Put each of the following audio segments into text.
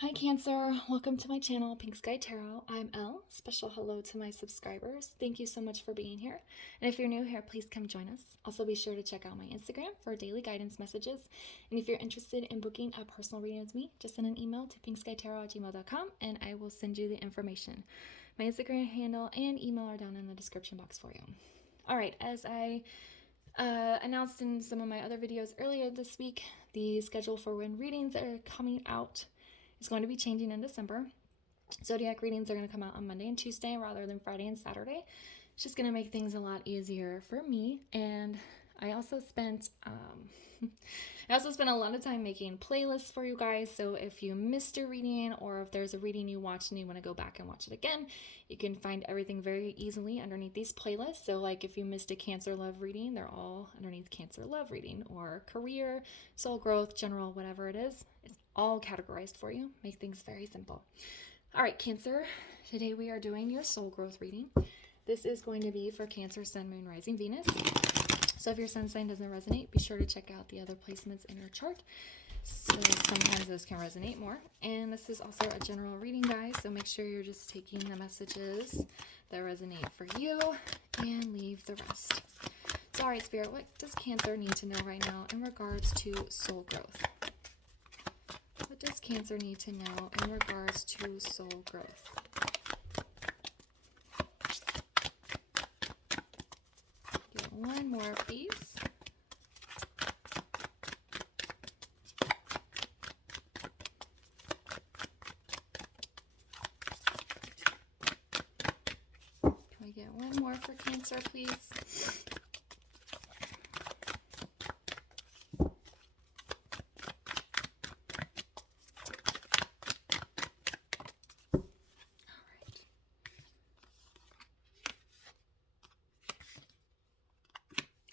Hi Cancer, welcome to my channel, Pink Sky Tarot. I'm Elle. Special hello to my subscribers. Thank you so much for being here. And if you're new here, please come join us. Also be sure to check out my Instagram for daily guidance messages. And if you're interested in booking a personal reading with me, just send an email to pinkskytarot@gmail.com and I will send you the information. My Instagram handle and email are down in the description box for you. All right, as I announced in some of my other videos earlier this week, the schedule for when readings are coming out is going to be changing in December. Zodiac readings are going to come out on Monday and Tuesday rather than Friday and Saturday. It's just going to make things a lot easier for me. And I also spent a lot of time making playlists for you guys. So if you missed a reading or if there's a reading you watched and you want to go back and watch it again, you can find everything very easily underneath these playlists. So like if you missed a Cancer love reading, they're all underneath Cancer love reading, or career, soul growth, general, whatever it is. It's all categorized for you. Make things very simple. All right, Cancer, today we are doing your soul growth reading. This is going to be for Cancer, Sun, Moon, Rising, Venus. So if your sun sign doesn't resonate, be sure to check out the other placements in your chart. So sometimes those can resonate more. And this is also a general reading, guys. So make sure you're just taking the messages that resonate for you and leave the rest. So all right, Spirit, what does Cancer need to know right now in regards to soul growth? What does Cancer need to know in regards to soul growth? Get one more, please. Can we get one more for Cancer, please?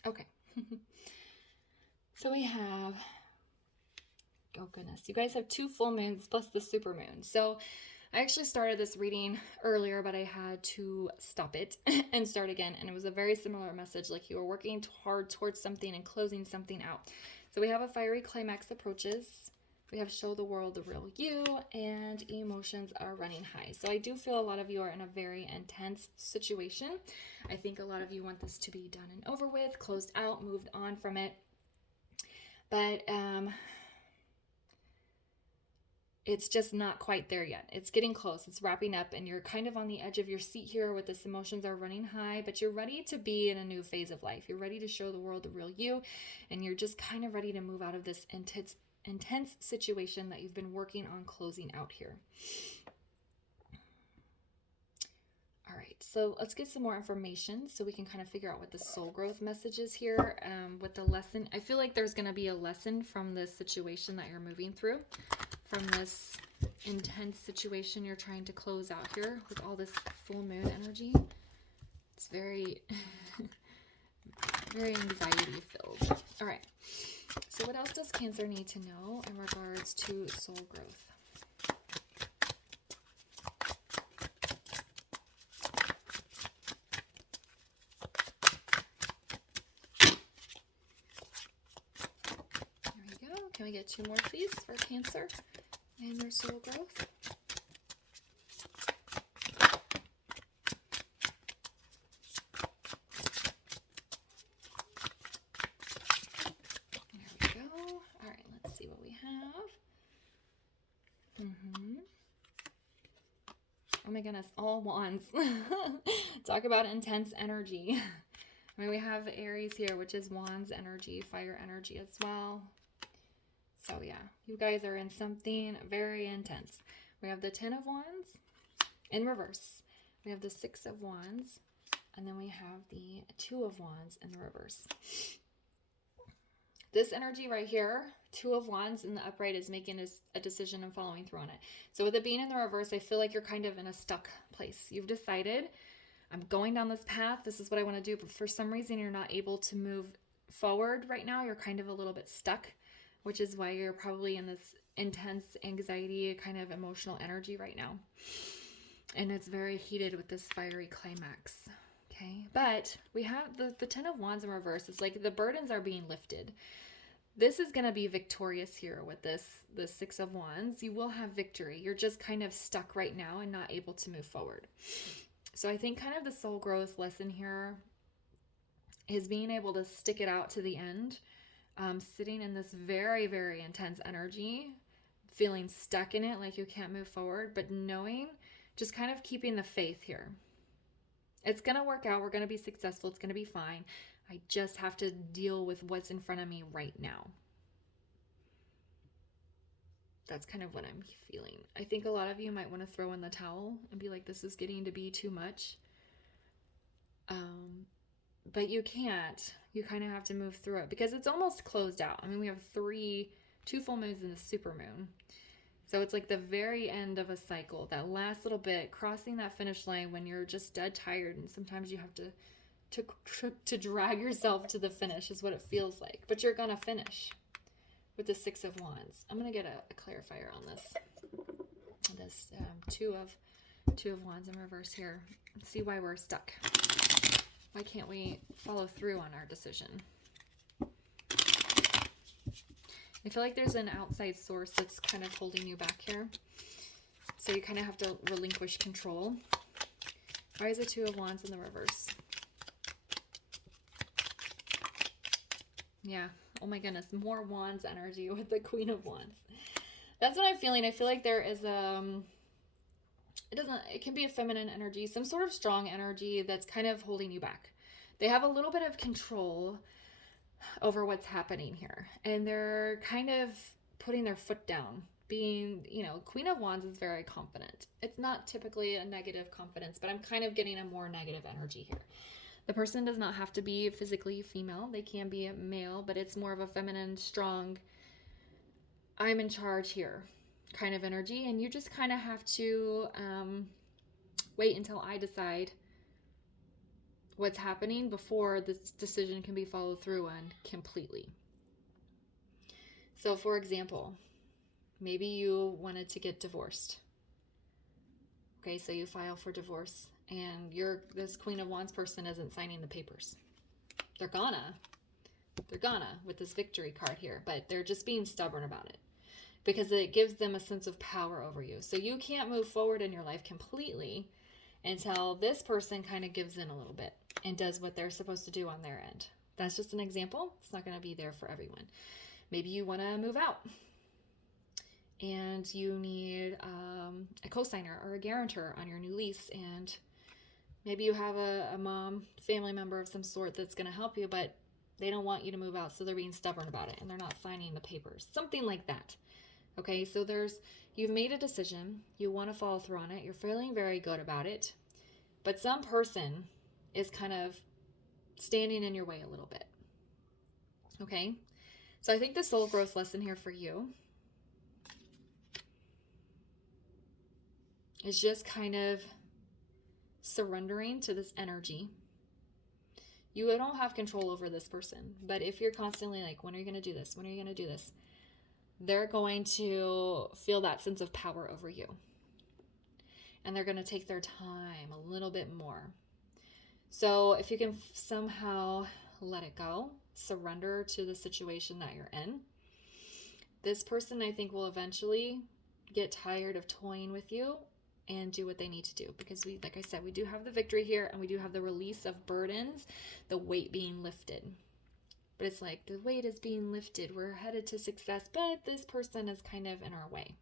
Okay. So we have, oh goodness, you guys have 2 full moons plus the super moon. So I actually started this reading earlier, but I had to stop it and start again. And it was a very similar message, like you were working hard towards something and closing something out. So we have a fiery climax approaches. We have show the world the real you, and emotions are running high. So I do feel a lot of you are in a very intense situation. I think a lot of you want this to be done and over with, closed out, moved on from it. But it's just not quite there yet. It's getting close. It's wrapping up, and you're kind of on the edge of your seat here with this emotions are running high, but you're ready to be in a new phase of life. You're ready to show the world the real you, and you're just kind of ready to move out of this intense situation that you've been working on closing out here. All right, so let's get some more information so we can kind of figure out what the soul growth message is here with the lesson. I feel like there's going to be a lesson from this situation that you're moving through, from this intense situation you're trying to close out here with all this full moon energy. It's very, very anxiety filled. All right. So what else does Cancer need to know in regards to soul growth? There we go. Can we get 2 more, please, for Cancer and their soul growth? Oh my goodness, all wands. Talk about intense energy. I mean, we have Aries here, which is wands energy, fire energy as well. So yeah, you guys are in something very intense. We have the 10 of wands in reverse. We have the 6 of wands, and then we have the 2 of wands in the reverse. This energy right here, 2 of wands in the upright, is making a decision and following through on it. So with it being in the reverse, I feel like you're kind of in a stuck place. You've decided, I'm going down this path. This is what I want to do. But for some reason, you're not able to move forward right now. You're kind of a little bit stuck, which is why you're probably in this intense anxiety, kind of emotional energy right now. And it's very heated with this fiery climax. Okay, but we have the 10 of wands in reverse. It's like the burdens are being lifted. This is going to be victorious here with the Six of Wands. You will have victory. You're just kind of stuck right now and not able to move forward. So I think kind of the soul growth lesson here is being able to stick it out to the end, sitting in this very, very intense energy, feeling stuck in it, like you can't move forward, but knowing, just kind of keeping the faith here. It's going to work out. We're going to be successful. It's going to be fine. I just have to deal with what's in front of me right now. That's kind of what I'm feeling. I think a lot of you might want to throw in the towel and be like, this is getting to be too much. But you can't. You kind of have to move through it because it's almost closed out. I mean, we have 2 full moons and a super moon. So it's like the very end of a cycle, that last little bit, crossing that finish line when you're just dead tired. And sometimes you have to drag yourself to the finish is what it feels like. But you're going to finish with the Six of Wands. I'm going to get a clarifier on this. Two of Wands in reverse here. Let's see why we're stuck. Why can't we follow through on our decision? I feel like there's an outside source that's kind of holding you back here. So you kind of have to relinquish control. Why is the Two of Wands in the reverse? Yeah. Oh my goodness. More Wands energy with the Queen of Wands. That's what I'm feeling. I feel like there is it can be a feminine energy, some sort of strong energy that's kind of holding you back. They have a little bit of control over what's happening here. And they're kind of putting their foot down, being, Queen of Wands is very confident. It's not typically a negative confidence, but I'm kind of getting a more negative energy here. The person does not have to be physically female. They can be a male, but it's more of a feminine, strong, I'm in charge here kind of energy. And you just kind of have to wait until I decide what's happening before this decision can be followed through on completely. So for example, maybe you wanted to get divorced. Okay, so you file for divorce and this Queen of Wands person isn't signing the papers. They're gonna with this victory card here, but they're just being stubborn about it because it gives them a sense of power over you. So you can't move forward in your life completely until this person kind of gives in a little bit and does what they're supposed to do on their end. That's just an example. It's not going to be there for everyone. Maybe you want to move out and you need a co-signer or a guarantor on your new lease, and maybe you have a mom, family member of some sort that's going to help you, but they don't want you to move out, so they're being stubborn about it and they're not signing the papers. Something like that. Okay, so you've made a decision, you want to follow through on it, you're feeling very good about it, but some person is kind of standing in your way a little bit. Okay, so I think the soul growth lesson here for you is just kind of surrendering to this energy. You don't have control over this person, but if you're constantly like, when are you going to do this? When are you going to do this? They're going to feel that sense of power over you. And they're going to take their time a little bit more. So if you can somehow let it go, surrender to the situation that you're in, this person I think will eventually get tired of toying with you and do what they need to do. Because like I said, we do have the victory here and we do have the release of burdens, the weight being lifted. But it's like the weight is being lifted. We're headed to success, but this person is kind of in our way.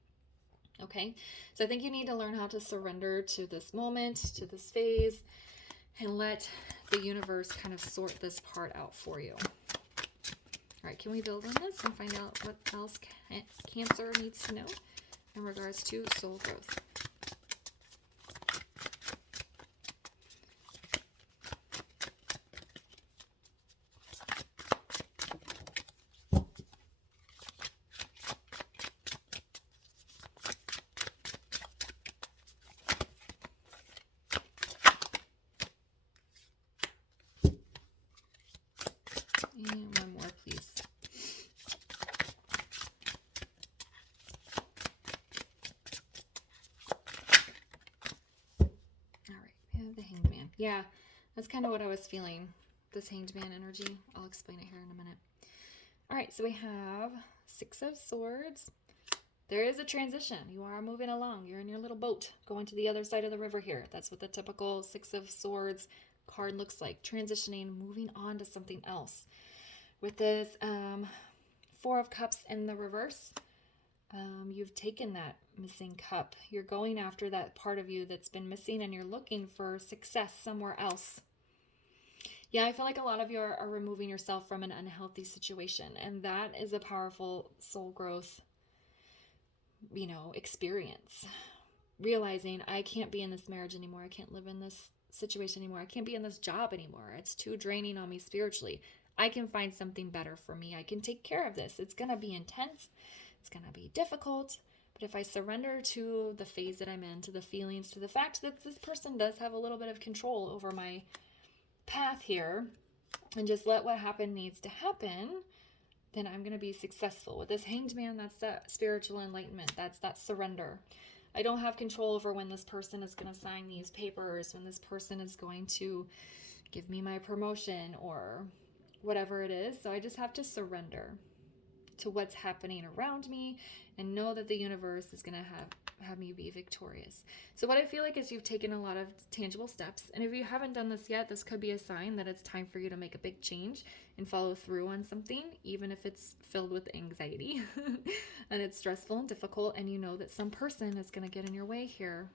Okay? So I think you need to learn how to surrender to this moment, to this phase, and let the universe kind of sort this part out for you. All right, can we build on this and find out what else Cancer needs to know in regards to soul growth? And one more, please. All right, we have the Hanged Man. Yeah, that's kind of what I was feeling, this Hanged Man energy. I'll explain it here in a minute. All right, so we have Six of Swords. There is a transition. You are moving along. You're in your little boat going to the other side of the river here. That's what the typical Six of Swords card looks like. Transitioning, moving on to something else. With this Four of Cups in the reverse, you've taken that missing cup. You're going after that part of you that's been missing, and you're looking for success somewhere else. Yeah, I feel like a lot of you are removing yourself from an unhealthy situation, and that is a powerful soul growth, experience. Realizing I can't be in this marriage anymore. I can't live in this situation anymore. I can't be in this job anymore. It's too draining on me spiritually. I can find something better for me. I can take care of this. It's going to be intense. It's going to be difficult. But if I surrender to the phase that I'm in, to the feelings, to the fact that this person does have a little bit of control over my path here, and just let what happen needs to happen, then I'm going to be successful. With this Hanged Man, that's that spiritual enlightenment. That's that surrender. I don't have control over when this person is going to sign these papers, when this person is going to give me my promotion or whatever it is. So I just have to surrender to what's happening around me and know that the universe is going to have me be victorious. So what I feel like is you've taken a lot of tangible steps. And if you haven't done this yet, this could be a sign that it's time for you to make a big change and follow through on something, even if it's filled with anxiety and it's stressful and difficult, and you know that some person is going to get in your way here.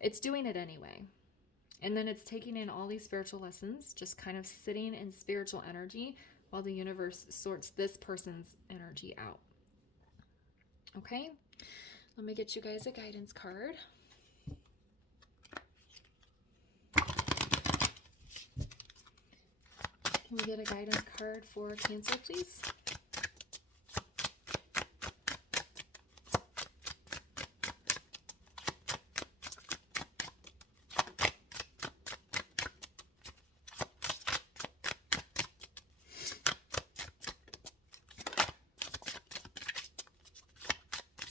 It's doing it anyway. And then it's taking in all these spiritual lessons, just kind of sitting in spiritual energy while the universe sorts this person's energy out. Okay? Let me get you guys a guidance card. Can we get a guidance card for Cancer, please?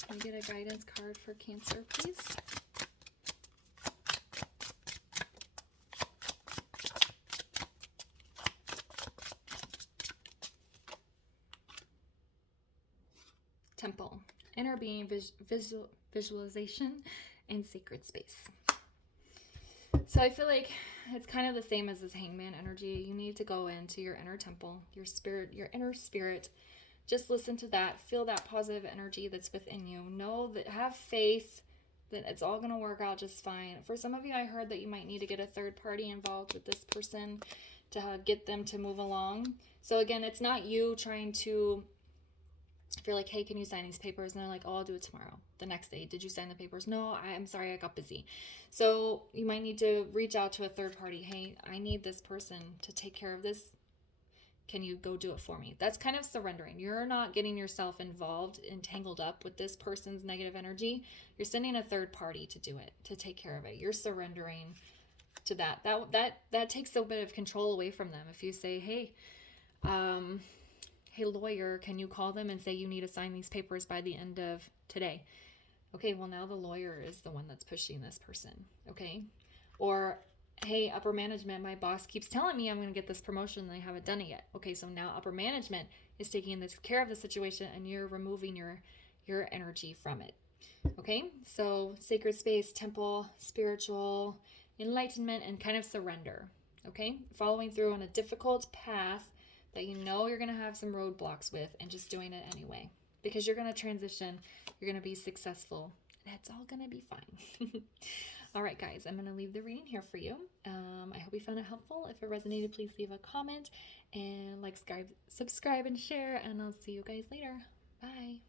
Can we get a guidance card for Cancer, please? Temple, inner being, visualization, and sacred space. So I feel like it's kind of the same as this Hangman energy. You need to go into your inner temple, your spirit, your inner spirit. Just listen to that. Feel that positive energy that's within you. Know that, have faith that it's all going to work out just fine. For some of you, I heard that you might need to get a third party involved with this person to get them to move along. So again, it's not you trying to, if you're like, hey, can you sign these papers? And they're like, oh, I'll do it tomorrow. The next day, did you sign the papers? No, I'm sorry, I got busy. So you might need to reach out to a third party. Hey, I need this person to take care of this. Can you go do it for me? That's kind of surrendering. You're not getting yourself involved and tangled up with this person's negative energy. You're sending a third party to do it, to take care of it. You're surrendering to that. That takes a bit of control away from them. If you say, hey, lawyer, can you call them and say you need to sign these papers by the end of today? Okay, well, now the lawyer is the one that's pushing this person, okay? Or, hey, upper management, my boss keeps telling me I'm going to get this promotion and I haven't done it yet. Okay, so now upper management is taking this care of the situation and you're removing your energy from it. Okay, so sacred space, temple, spiritual enlightenment, and kind of surrender. Okay, following through on a difficult path that you know you're going to have some roadblocks with, and just doing it anyway. Because you're going to transition, you're going to be successful, and it's all going to be fine. All right, guys, I'm going to leave the reading here for you. I hope you found it helpful. If it resonated, please leave a comment and subscribe, and share, and I'll see you guys later. Bye.